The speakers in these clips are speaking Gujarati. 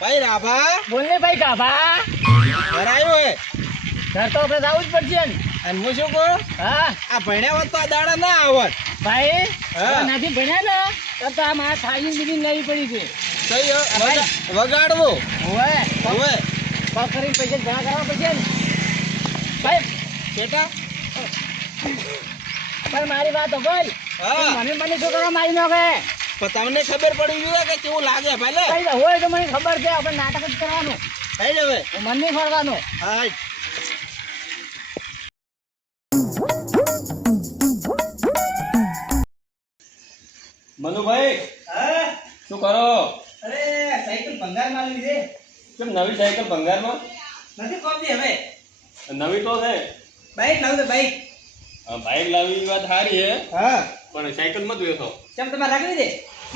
ભાઈ રાભા બોલ ને ભાઈ ગાભા. ઘર આવ્યો હે ઘર તો આપણે જવું જ પડશે ને. અને હું શું કહું હા આ ભણ્યા હોત તો આ દાડા ના આવત ભાઈ હા. હવે નથી ભણ્યા ને તો આ મારા થાળી બીજી લેવી પડી છે. કઈ વગાડવું હોય હવે પગ કરીને પૈસા જમા કરવા પડશે ને ભાઈ. બેટા પણ મારી વાત તો બોલ. હા મને મને શું કરવા મારી નાખે. પણ તમને ખબર પડી જોઈએ કે કેવું લાગે ભલે ભાઈ હોય તો મને ખબર છે આપણે નાટક જ કરવાનું. થઈ જવે મન નહીં ફરવાનું. હા મનુભાઈ હા શું કરો અરે સાયકલ ભંગારમાં લીધી છે. કેમ નવી સાયકલ ભંગારમાં નથી કોપી હવે નવી તો છે બાઈક લાવ તો બાઈક. બાઇક લાવી વાત સારી હે હા પણ સાયકલ મત વેચો કેમ તમારે રાખવી છે?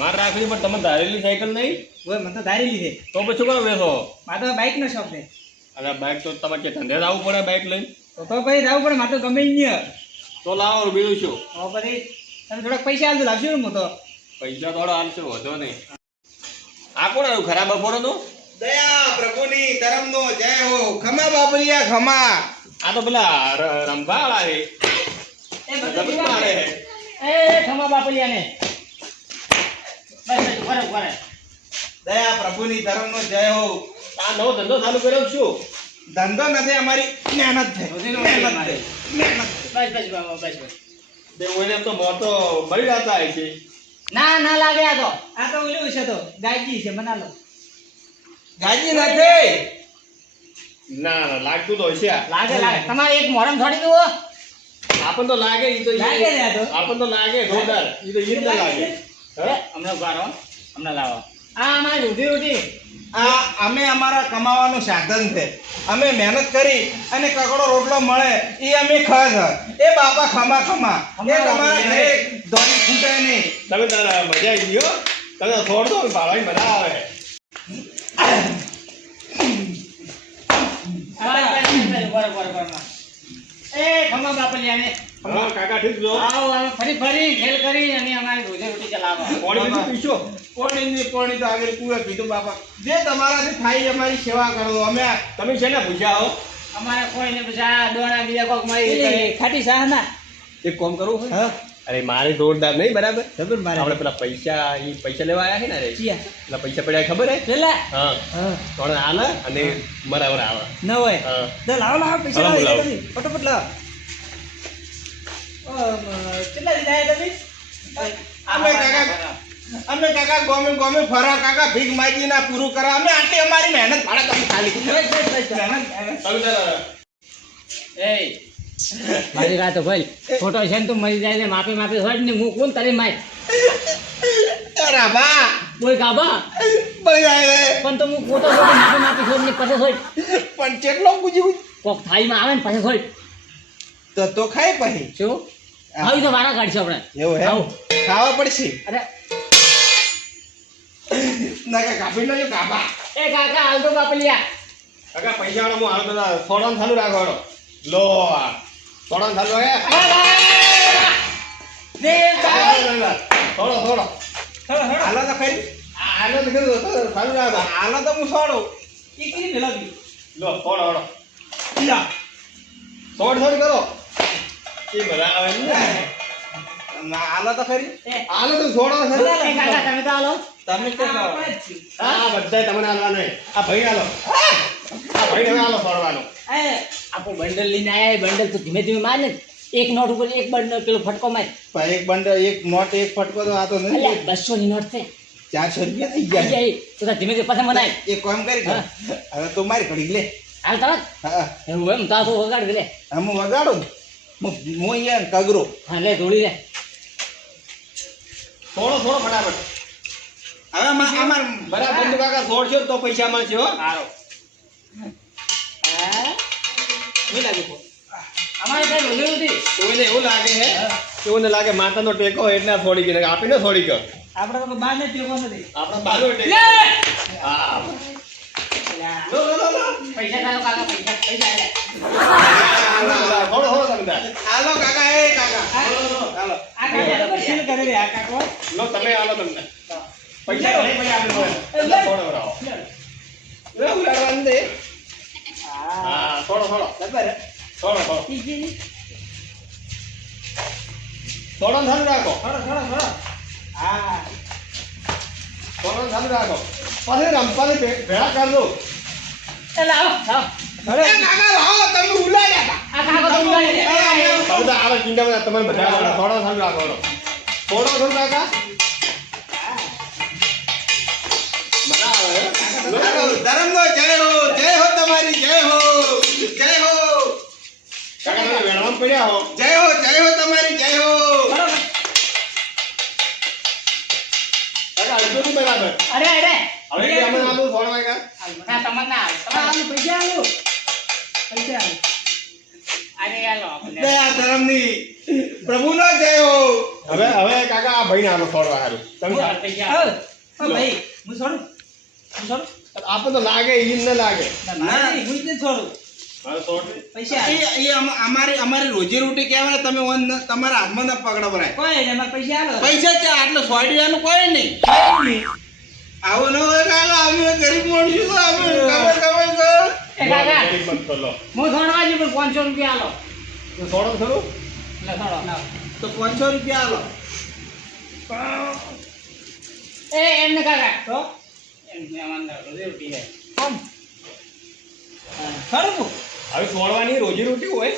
માર રાખવી પણ તમે ધારેલી સાયકલ નહીં ઓય મને તો ધારી લીધી. તો પછી શું કરો વેચો મારે તો બાઈક નો શોખ છે. અને બાઇક તો તમારે કે ધંધે જ આવવું પડે બાઇક લઈને તો ભાઈ જવું પડે મારે તો ગમે નહીં. તો લાવો બીજું શું તો પછી તમે થોડાક પૈસા આલજો લાવજો ને હું તો. પૈસા થોડો હાલશે વધો નહીં આ કોણ આવ્યું ખરાબ બપોરનું દયા પ્રભુની ધર્મનો જય હો ખમા બાપરિયા ખમા આ તો પેલા રંભા વાળા રે એ બધું પીવા મારે છે. હે એ ખમા બાપલિયાને બસ બસ કરે. દયા પ્રભુની ધર્મનો જય હો આ નવો ધંધો ચાલુ કર્યો શું ધંધો નથી અમારી મહેનત છે રોજીનો મહેનત મારી. છે મહેનત બસ બસ બાબા બસ બસ. તે ઓને તો મોતો મળી જતા હોય છે ના ના લાગે આ તો. આ તો ઓલું છે તો ગાયજી છે બના લો. ગાજી નથી ના ના લાગતું તો હશે આ. લાગે લાગે તમારે એક મોરમ થોડી દો. આપણને તો લાગે ઈ તો લાગે ને આ તો. આપણને તો લાગે જોરદાર ઈ તો ઈ જ ના લાગે હે? હમણાં ઉભા હમણાં લાવો. આ અમારી રોટી રોટી. આ અમે અમારા કમાવાનું સાધન છે અમે મહેનત કરી અને કકડો રોટલો મળે એ અમે ખાસ એ બાપા ખમા ખમા એ તમારા ઘરે દોરી ફૂટે નહીં તમે તારા મજા આવી ગયો તમે તો છોડ દો ભાડવાની મજા આવે એ ખમા બાપલિયાને હા કાકા ઠીક જો આવો આવો ફરી ફરી ખેલ કરી અને અમારી રોજી રોટી ચલાવો. પાણી બીજું પીશો પોણી તો આગળ કુએ કીધું બાપા જે તમારાથી થાય એ અમારી સેવા કરો અમે તમે છે ને પૂછ્યા હો અમારે કોઈને પછી આ દોણા બીજા કોક મળી પેલી ખાટી શાહ ના. એક કામ કરવું હા અરે મારે જોરદાર નહીં બરાબર ખબર મારે. આપણે પેલા પૈસા લેવા આવ્યા છે ને રે ચિયા. પેલા પૈસા પડ્યા ખબર હે પેલા હા હા થોડા આલે અને બરાબર આવે ન હોય હા તો લાવો લાવો પૈસા લાવો, લાવો લાવો. જલ્દી. ફટાફટ લાવો. કેટલા દીધા હે તમે? અમે કાકા ગોમે ગોમે ફરા કાકા ભીખ માગી ના પૂરું કરા અમે આટલી અમારી મહેનત ભાડે તમે ખાલી બસ, બસ, બસ. મહેનત તમે તારા એ મારી વાત તો ભાઈ ખોટો છે ને તું મરી જાય ને માફી માફી હોય ને હું કોણ તારી માય રાભા બોલ ગાબા ભાઈ આવે પણ તો હું ખોટો છું તો માફી માફી છોડ ને પછી છોડ પણ કેટલો પૂછ્યું કોક થાળીમાં આવે ને પછી છોડ તો ખાય પછી શું આવી તો વારા કાઢશે આપણે એવું હે આવું. ખાવા પડશે અરે ના કાપી લો કાપા એ કાકા હાલ તો બાપલિયા કાકા પૈસા વાળો હું હાલ બધા થોડા ચાલુ રાખવાનો લો થોડા ચાલુ ને થોડો થોડો હાલો તો ખરી આનો તો કીધું ચાલુ રાખો હાલો તો હું છોડું એ કેટલી મેળવી? લો થોડો થોડો થોડ થોડ કરો એ બધા આવે ને હાલો તો ખરી આલો તો થોડો એ કાકા તમે તો હાલો તમે કે આ આપણે જ છીએ. આ બધા તમને આલવા નહીં આ ભાઈ આલો આ ભાઈ હવે આલો થોડવાનો એ આપણું બંડલ લઈને આયા એ બંડલ તો ધીમે ધીમે માર ને એક નોટ ઉપર એક બંડલ પેલો ફટકો માર એક બંડલ એક નોટ એક ફટકો તો આ તો નથી અલ્યા 200 ની નોટ છે 400 રૂપિયા થઈ ગયા જાય તો તાર ધીમે ધીમે પાછા મનાય એક કામ કરી હા. હવે તો મારી ઘડી લે હાલ તરત હા એવું એમ તાર તો વગાડ દે લે હું વગાડું હું અહીંયા કગરો હા લે ધોળી લે થોડો થોડો ફટાફટ હવે અમાર બરાબર બંધુ કાકા છોડશો તો પૈસા મળશે હો સારો હા નહીં લાગે તો. અમારે કઈ રોજી નથી કોઈને એવું લાગે હે કે ઓને લાગે માતાનો ટેકો હોય એટલે આ થોડી કે આપીને થોડી કર આપણે તો બહાર ને ટેકો નથી. આપણા બાજુ ટેકો લે હા અલ્યા, લો લો લો લો પૈસા ચાલો કાકા પૈસા પૈસા આલે. થોડો થોડો તમે હાલો કાકા એ કાકા હાલો આ કાકો બરાબર સીલ કરે રે આ કાકો. લો તમે આલો તમને પૈસા નહીં પૈસા આપી દો થોડો બરાવો ઉલાડવાનું દે. હા થોડો થોડો ખબર હે? થોડો થોડો થોડો ચાલુ રાખો થોડો. હા. થોડો ચાલુ રાખો પછી રમવાની ભેળા કરજો એ લાવો લાવો. અરે, એ કાકા લાવો, તમે ઉલાડ્યા હતા. આ કાકો તો ઉડાડી દે. તમે તો આવા કિંડામાં તમારે બધા થોડો ચાલુ રાખો થોડો ચાલુ રાખા મજા આવે હે? ધર્મનો જય હો તમારી જય હો કાકા તમે વેણવામાં પડ્યા હો જય હો તમારી જય હો. કાકા હજુ નહીં બરાબર અરે અરે હવે કે અમે આલું થોડા વાગ્યા ના તમને ના તમારે આનું પૈસા આલો. પૈસા આલો. અરે આલો આપણે. દયા ધર્મની પ્રભુનો જય હો. હવે કાકા આ ભાઈને આલો થોડવા હારું તમે પૈસા હા. આલો. હા, ભાઈ, હું છોડું. આપણે તો લાગે ઈ ન લાગે ના, મારે નહીં, હું જ નહીં છોડું. મારે છોડ દે. પૈસા આલો. અમારી રોજીરોટી કહેવાય ને, તમે તમારા હાથમાં ના પકડો ભરાય. કોઈ નહીં, મારે પૈસા આલો. પૈસા છે આટલો સોડિયાનું કોઈ નહીં. આવો ન હોય કાકા, અમે ગરીબ માણસો તો અમે કમાઈ કરો. એ કાકા ગરીબ મત કરો. હું થોડવા જ પણ 500 રૂપિયા આલો. તું થોડો થોડું એટલે થોડો. તો 500 રૂપિયા આલો. એ એમને કાકા તો? એમ મહેમાન રોટી જાય. કોણ? ખરું હું? હવે છોડવાની રોજી રોટી હોય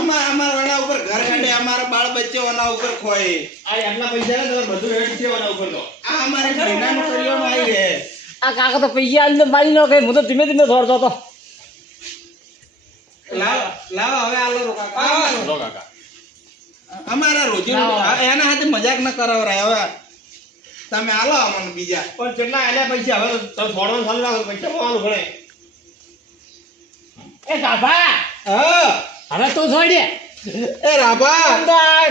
અમારા એના ઉપર ઘર કાઢે, અમારા બાળ બચ્ચો એના ઉપર ખોય. આ આટલા પૈસા ને તમે બધું રેડ થવાના ઉપર તો આ અમારે મહિનાનું કરિયાણું આવી રહે. આ કાકા તો પૈસા આલીને મારી નો કઈ હું તો ધીમે ધીમે દોડતો હતો. લાવો હવે આલો રો કાકા. લો કાકા અમારા રોજીરોટી એના હાથે મજાક ન કરાવરાય. હવે તમે આલો અમને બીજા. પણ કેટલા આલ્યા પૈસા હવે તમે છોડવાનું ચાલુ રાખો પૈસા કોવાનું ભણે એ ગાભા હા હવે તું છોડી એ રાભા,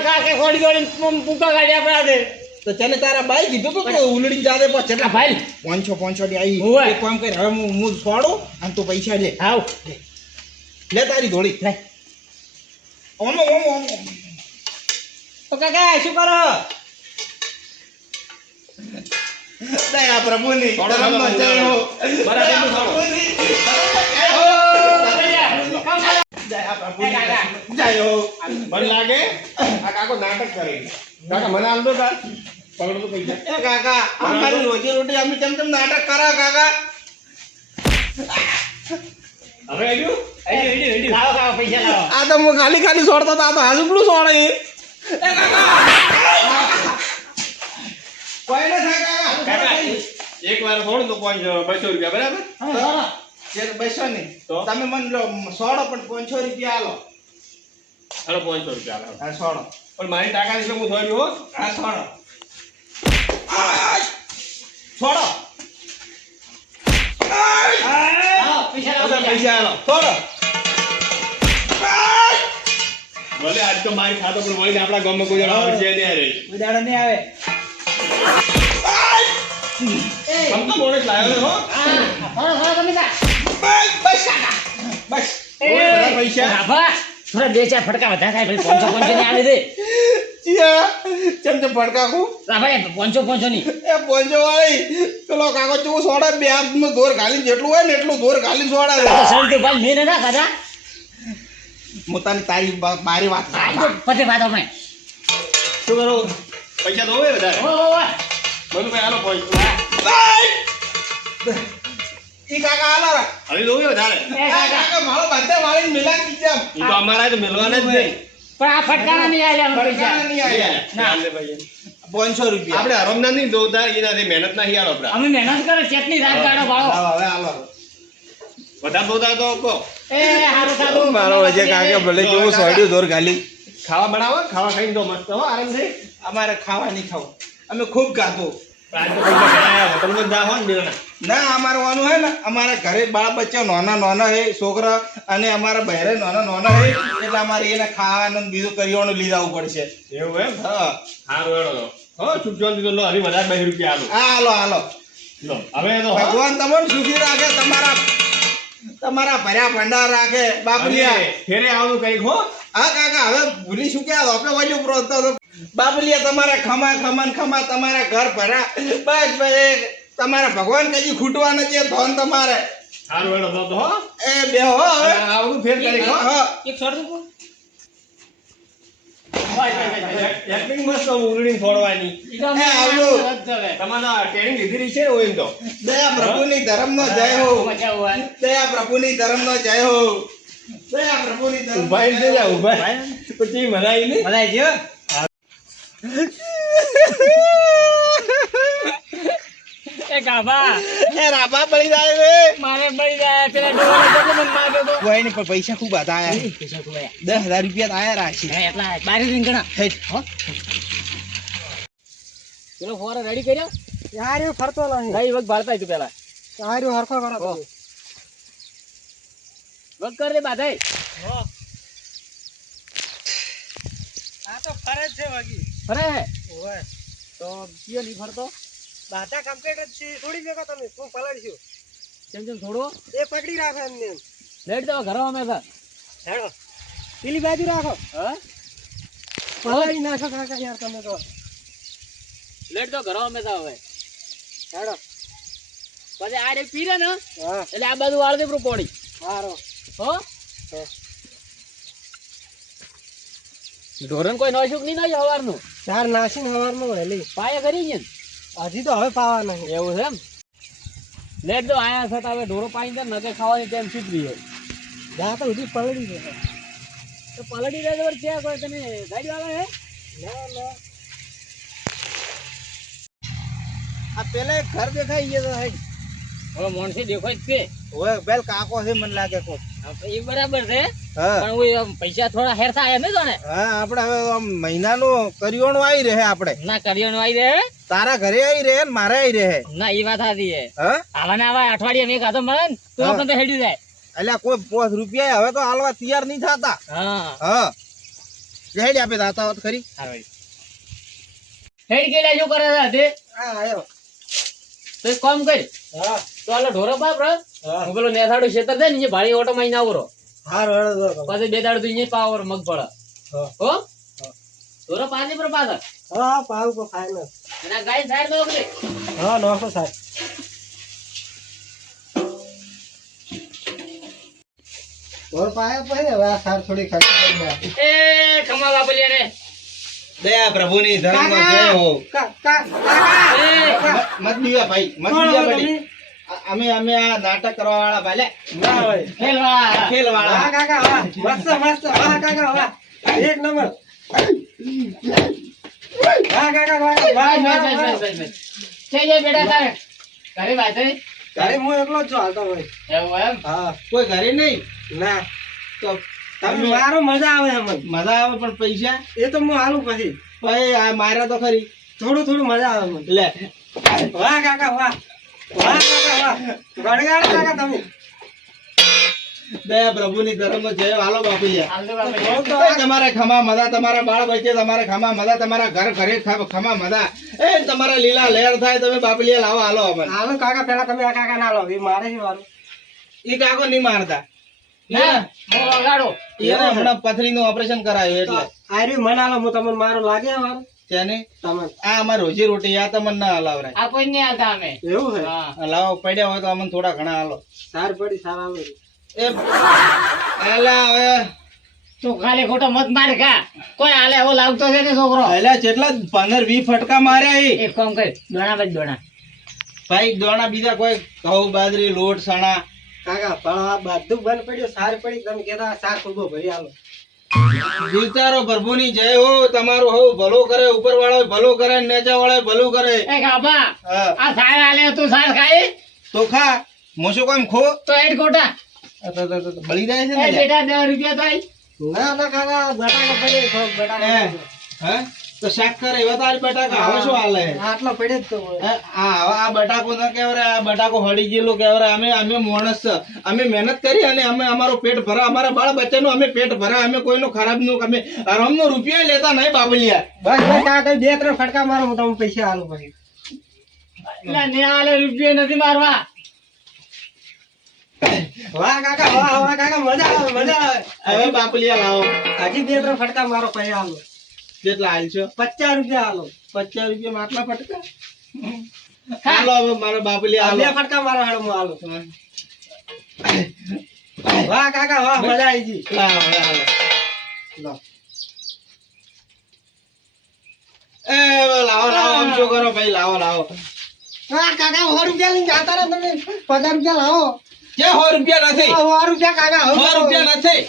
કાકે છોડી છોડી પૂકા કાઢ્યા આપણા દે. તો તને તારા બાઈ કીધું તું કે ઉલડી જાદે પર આ કેટલા ભાઈ 500 ની આવી. હોવે. એક કામ કર, હવે હું છોડું અને તું પૈસા લે. આવ લે તારી ધોળી. લે. ઓમો. તો કાકા શું કરો? દયા પ્રભુની થોડો ધર્મનો થોડો જય હો. બરાબર દયા થોડો. પ્રભુની જય હો. દયા પ્રભુની જય હો. મને લાગે આ કાકો નાટક કરે કાકા મને આલ દો તાર પકડો તો પૈસા એ કાકા, અમારી રોજીરોટી અમે કેમ નાટક કરા કાકા? હવે આવ્યું લાવો કાકા પૈસા લાવો. આ તો હું ખાલી છોડતો તો આ તો હાજુકડું છોડે. એ કાકા કોઈ ન થાય કાકા એક વાર છોડ તો 200 રૂપિયા બરાબર જે બસો નહીં તો? તમે મને લો સોડો પણ 500 રૂપિયા આલો. ચાલો 500 રૂપિયા આલો. હા સોડો. પણ મારી ટાકા છે હું થોડી હો હા સોડો. સોડો. લાવો પૈસા લાવો બધા પૈસા આલો સોડો. ભલે આજ તો મારી ખાતો પણ વળીને આપણા ગામમાં કોઈ જણા આવશે નહીં રે ઉદાહરણ નહીં આવે. આમ તો મોડે જ લાવ્યો છે હો હા થોડો થોડો તમે તા. બસ કાકા. બસ. એ બધા પૈસા. ગાભા થોડા 2-4 ફટકા વધારે થાય ભાઈ 500 ની આલી દે. ચમ ફટકાકું ભાઈ 500 ની એ પોંચો વાળી પેલો કાકો ચૂ સોડા બે હાથમાં દોર ઘાલીને જેટલું હોય ને એટલું દોર ઘાલીને સોડા દે. તો સર તો ભાઈ મેં ના ખાધા. મોતાની તારી મારી વાત આ તો પતે વાત આપણે. શું કરું પૈસા તો હોય વધારે ઓ મનુભાઈ આલો પૈસા ઈ કાકા આલા રા. હવે તો હોય વધારે એ કાકા કાકા મારો બાધા વાળીને મિલાન કીધા. ઈ તો અમારા તો મેલવાના જ નહીં પણ આ ફટકાના નહીં આલ્યા અમને પૈસા. ફટકાના નહીં આયા. ના લે ભાઈ 500 રૂપિયા. આપણે હરમના નહીં જોતા એના મહેનત ના હિયાળો આપડા અમે મહેનત કરે ચટણી રાત કાઢો ભાળો. લાવો હવે આલો. વધારે જોતા તો કહો એ હારું સારું મારો વજે કાકા ભલે કેવું સોડ્યું દોર ઘાલી. ખાવા બનાવો ખાવા ખાઈને તો મસ્ત હો આરામથી અમારે ખાવા નહીં ખાવું. અમે ખૂબ ગાતું. આજ તો પૈસા કરાયા હોટલમાં જ જાઓ ને બેના ના અમારે વાનું હે ને અમારે ઘરે બાળ બચ્ચા નાના હે છોકરા અને અમારા બહેરે નાના હે એટલે અમારે એને ખાવાનું ને બીજું કરિયાણું લઈ જવું પડશે. એવું એમ હા સારું હેડો તો હો છૂટજો દીધો લો હરી વધારે 2 રૂપિયા આલો હાલો લો હવે તો ભગવાન તમને સુખી રાખે. તમારા ભર્યા ભંડાર રાખે બાપલિયા. ફેરે આવવાનું કઈક હો હા કાકા હવે ભૂલી શું કે આપણે વજુ પ્રોત્સાહ બાપલિયા તમારા ખમા તમારા ઘર ભરા બસ ભાઈ તમારે ભગવાન કદી ખૂટવા નથી ધોન તમારે સારું હેડો તો હો એ બે હો હવે આ બધું ફેર કરી હો હા એક છોડ દઉં એક્ટિંગ મસ્ત ઉલડીને છોડવાની એ આવજો. તમારા ટ્રેનિંગ લીધી રહી છે ને ઓય તો દયા પ્રભુની ધર્મનો જય હો મજા આવે દયા પ્રભુની ધર્મનો જય હો દયા પ્રભુની ધર્મ ઉભા રહી જજા ઉભા પછી મજા આવી ને બધા જો એ ગાભા એ રાબા બળી જાય રે મારે બળી જાય પેલા ડોહાને કેટલો મને માર્યો તો કોઈ ને પણ પૈસા ખૂબ હતા આયા પૈસા તો ગયા 10,000 રૂપિયા આયા રાશી હે એટલા બારે રીંગણા હો પેલો ફોરો રેડી કર્યો યાર એ ફરતો નહીં ગઈ વખત ભારતા તું પેલા યાર એ હરખો કરો તમે. વખ કર દે બાધાઈ આ તો ફરજ છે વાગી ફરે હે ઓય તો કયો નહીં ફરતો બાધા કમ્પ્લીટ જ છે થોડી જગા તમે હું પલળશું કેમ કેમ થોડો એ પકડી રાખો એમને લેટ તો ઘરો અમે હતા હેડો પેલી બાજુ રાખો હા પલાળી નાખો કાકા યાર તમે તો લેટ તો ઘરો અમે હતા હવે હેડો પછી આ રે પીરે ને હા એટલે આ બાજુ વાળ દે પ્રો પોડી હારો હો ઢોરણ કોઈ નોશુક નહીં નોય હવારનું ચાર નાસીને હવારમાં વહેલી પાયા કરી ને હજી તો હવે પાવા નહીં એવું છે એમ લેટ તો આયા છતાં હવે ઢોરો પાણી દે નકે ખાવાની ટાઈમ સુધરી હોય જા તો હજી પલળી છે તો પલટી દે તો છે કોઈ તમે ગાડી વાળા હે ના ના આ પેલા એક ઘર દેખાઈ ગયો તો હે હવે મોણસી દેખાય જ છે ઓય બેલ કાકો છે મને લાગે કો હા, તો એ બરાબર છે હા પણ ઓય આમ પૈસા થોડા હેરતા આયા ને જાણે હા આપણે હવે આમ મહિનાનું કરિયોણું આવી રહે આપણે ના કરિયાણું આવી રહે તારા ઘરે આવી રહે ને મારે આવી રહે ના એ વાત સાચી છે હા આવા ને આવા અઠવાડિયે મેં ખાતો મળે ને તો હા. આપણે તો હેડી જાય એટલે કોઈ 5 રૂપિયા હવે તો હાલવા તૈયાર નહીં થતા હા હા જહેડી આપે દાતા હોત ખરી હારું હેડી કેલા શું કરે છે તે હા આયો તો એક કામ કર હા તો આલો ઢોરો બાપ રે હા હું પેલો નેથાડું ખેતર છે ને જે ભાડી ઓટો માં ના આવરો હારો હેડો જો પછી બે દાડ તું અહીંયા પાવર મગ પડે હા હો ઢોરો પાણી પર પાછળ હા પાવ કો ફાઈનલ અને આ ગાય સાઈડ નો કરે હા નોખો સાહેબ ઓર પાયા પછી હવે આ સાર થોડી ખાતી કરી એ ખમા બાપલિયા રે દયા પ્રભુની ધર્મ જય હો કાકા એ મત દીવા ભાઈ મત દીવા બડી અમે અમે આ નાટક કરવા વાળા ભાલે ના હોય ખેલવા ખેલ વાહ વાળા કાકા વાહ મસ્ત મસ્ત વાહ કાકા વાહ એક નંબર વાહ કાકા વાહ વાહ બસ છે જે બેટા તારે ઘરે વાતે તારે હું એકલો જ છું હાલતો હોય એવું એમ હા કોઈ ઘરે નહીં ના તો તમે મારો મજા આવે અમને મજા આવે પણ પૈસા એ તો હું હાલું પછી ભાઈ આ માર્યા તો ખરી થોડું થોડું મજા આવે મને લે વાહ કાકા વાહ વાહ કાકા વાહ ગણગાડ કાકા તમે દયા પ્રભુની ધર્મ જય હાલો બાપુયા હાલ દે બાપલિયા એ તમારે ખમા મદા તમારા બાળ બચે તમારે ખમા મદા તમારા ઘર ઘરે ખમા મદા એ તમારા લીલા લહેર થાય તમે બાપલિયા લાવો હાલો અમને હાલો કાકા પેલા તમે આ કાકા ના લો એ મારે છે વારું ઈ કાકો નહીં મારતા ના મો લગાડો એને હમણાં પથરીનું ઓપરેશન કરાયું એટલે આર્યું મને હાલો હું તમને મારો લાગે વારું તેને તમને આ અમાર રોજી રોટી આ તમને ના હલાવરાય આ કોઈ નહીં આવતા અમે એવું છે હા લાવો પડ્યા હોય તો અમને થોડા ઘણા હાલો સાર પડી સાર આવે એ એલા હવે તું ખાલી ખોટો મત માર કા કોઈ હાલે એવો લાગતો છે ને છોકરો એલા જેટલા 15-20 ફટકા માર્યા ઈ એક કામ કર દોણા બજ દોણા ભાઈ દોણા બીજા કોઈ ઘઉં બાજરી લોટ સણા કાકા પણ આ બધું બંધ પડ્યું સાર પડી તમે કેતા સાર ખુબો ભરી હાલો જીવતારો પ્રભુની જય હો તમારું હો ભલું કરે ઉપર વાળો ભલું કરે નેચા વાળો ભલું કરે એ ગાભા હા આ સાર હાલે તું સાર ખાઈ તો ખા મોસો કોમ ખો તો એડ ખોટા તો બળી જાય છે એ ને બેટા 10 રૂપિયા તો આઈ ના ના કાકા બટાકા પડે થોડોક બટાકા હા તો શાક કરે એવા તાર બટાકા હવે શું હાલે આટલો પડે જ તો હોય. આ બટાકો ન કહેવાય આ બટાકો હળી ગયેલો કહેવાય અમે માણસ છે. અમે મહેનત કરી અને અમે અમારું પેટ ભરા અમારા બાળ બચ્ચાનું અમે પેટ ભરા અમે કોઈનું ખરાબ નું અમે આરામનો રૂપિયા લેતા નહીં બાબલિયા બસ બસ કાકા બે ત્રણ ફટકા મારો હું તમને પૈસા હાલું પછી એટલે ને હાલે રૂપિયા નથી મારવા વાહ કાકા વાહ વાહ કાકા મજા આવે મજા આવે હવે બાપલિયા લાવો હજી બે ત્રણ ફટકા મારો પૈસા હાલો કેટલા હાલ છો 50 રૂપિયા હાલો 50 રૂપિયા માટલા ફટકા હાલો હવે મારા બાપલી આ હાલો બે ફટકા મારો હાડો હું હાલું. વાહ કાકા વાહ મજા આવી ગઈ. લાવો, લાવો. લો. એ લાવો લાવો આમ શું કરો ભાઈ લાવો લાવો હા કાકા 100 રૂપિયા લઈને જાતા રહો તમે 50 રૂપિયા લાવો. જે 100 રૂપિયા નથી 100 રૂપિયા કાકા 100 રૂપિયા નથી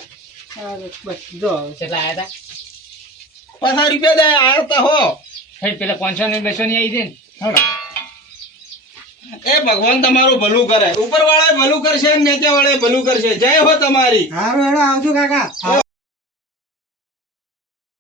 બસ જો કેટલા આયા 50 રૂપિયા દે આયો તો હો હતા પેલા 500 ને 200 ની આવી છે ને એ ભગવાન તમારું ભલું કરે ઉપર વાળા ભલું કરશે ને નીચે વાળા ભલું કરશે જય હો તમારી. હારું હેડો આવજો કાકા.